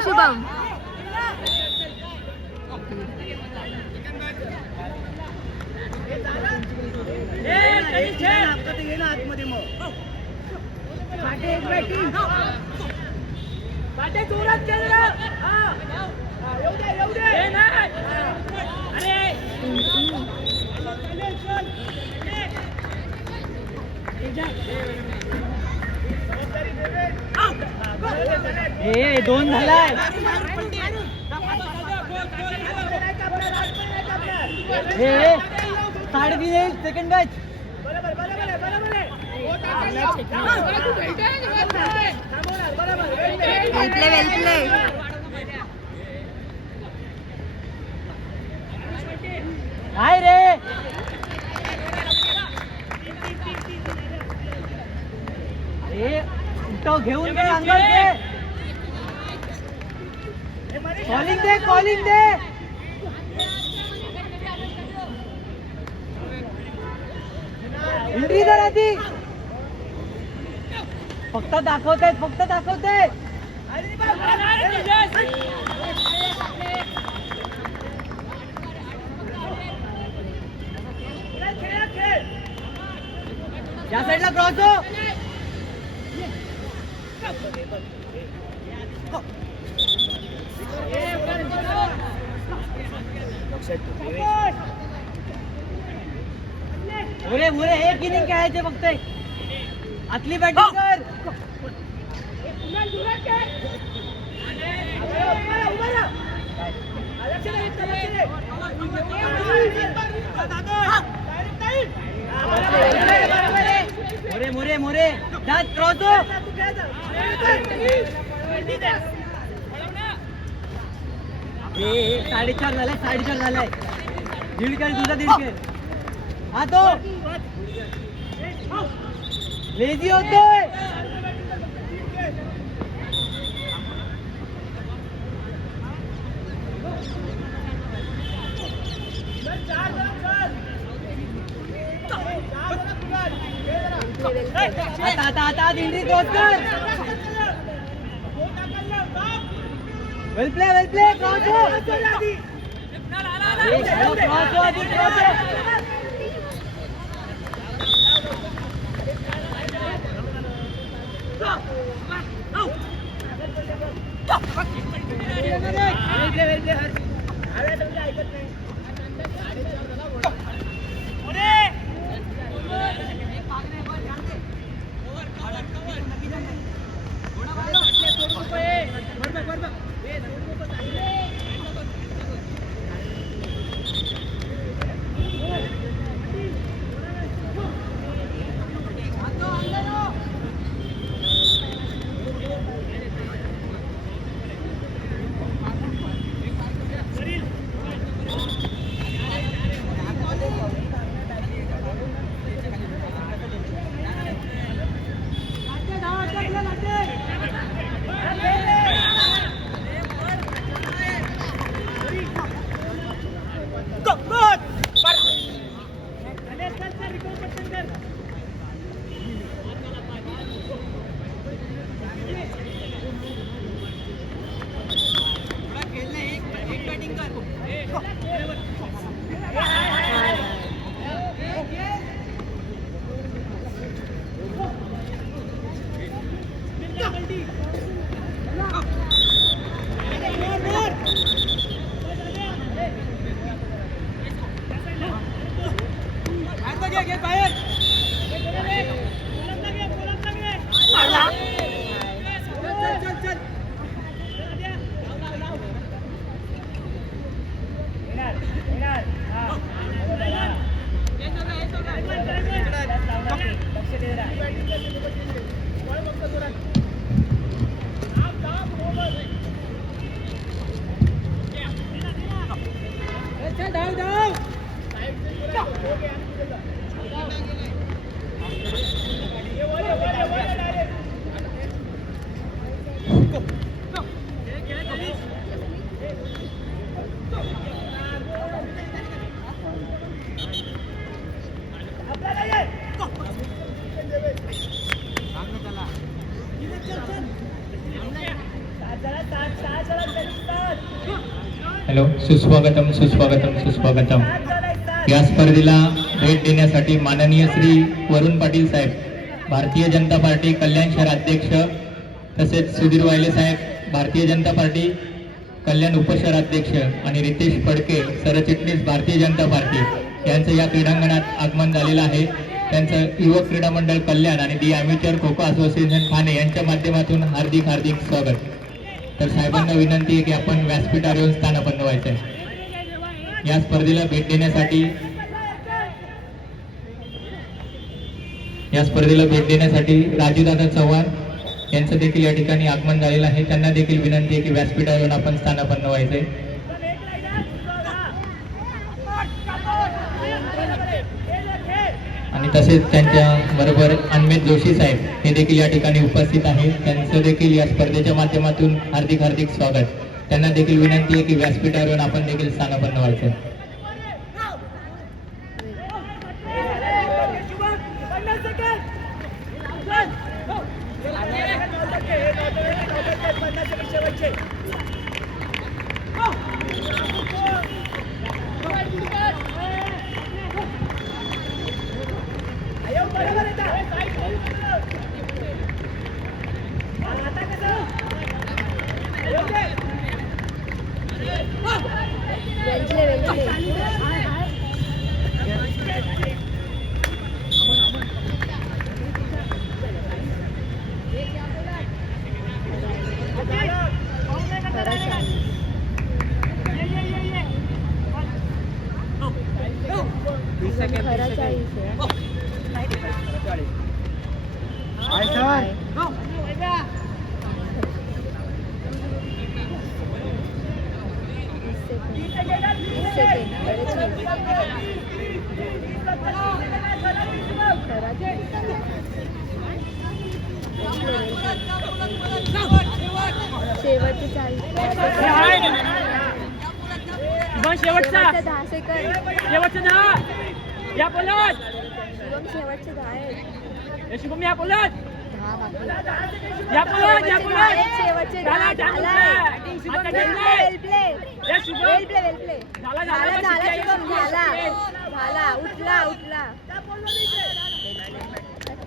शुभम आतमध्ये मग जोरात केलं हे दोन झालाय हे 3.5 सेकंड बॅच काय रे तो घेऊन काय अंगावर घे कॉलिंग दे एंट्री कर आधी फक्त दाखवते या साईडला क्रॉस हो मुरे एक इनिंग खेळायचे फक्त आतली बॅटिंग कर मोरे जात क्रॉस हो 4.5 झालाय दीड खेळ तुझा दीड खेळ हा तो लेझी होतोय आता इंट्री क्रॉस कर वेल प्ले क्रॉस हो धाव धाव हॅलो, सुस्वागतम सुस्वागतम सुस्वागतम. या स्पर्धेला भेट देण्यासाठी माननीय श्री वरुण पाटील साहेब, भारतीय जनता पार्टी कल्याण शहर अध्यक्ष, तसेच सुधीर वायले साहेब, भारतीय जनता पार्टी कल्याण उपशहर अध्यक्ष, आणि रितेश फडके सरचिटणीस भारतीय जनता पार्टी यांचं या क्रीडांगणात आगमन झालेलं आहे. त्यांचं युवक क्रीडा मंडळ कल्याण आणि दी अॅमेच्युअर खो खो असोसिएशन ठाणे यांच्या माध्यमातून हार्दिक हार्दिक स्वागत. तर साहेबांना विनंती आहे की आपण व्यासपीठावर येऊन स्थानापन्न व्हायचं आहे. या स्पर्धेला भेट देण्यासाठी राजूदादा चव्हाण यांचं देखील या ठिकाणी आगमन झालेलं आहे. त्यांना देखील विनंती आहे की व्यासपीठावर येऊन आपण स्थानापन्न व्हायचं आहे. आणि तसेच त्यांच्या बरोबर अन्मेत जोशी साहेब हे देखील या ठिकाणी उपस्थित आहेत. त्यांचं देखील या स्पर्धेच्या माध्यमातून हार्दिक हार्दिक स्वागत. त्यांना देखील विनंती आहे की व्यासपीठावर येऊन आपण देखील स्थानापन्न व्हायचं आहे. शेवटचा 10 सेकंद. शेवटचे 10. या बोलत. शेवटचे 10 आहेत. शुभम या बोलत. 10 बाकी. या बोलत. या बोलत. शेवटचे 10 झाला वेल प्ले. या शुभम. वेल प्ले. झाला शुभम. झाला. उठला.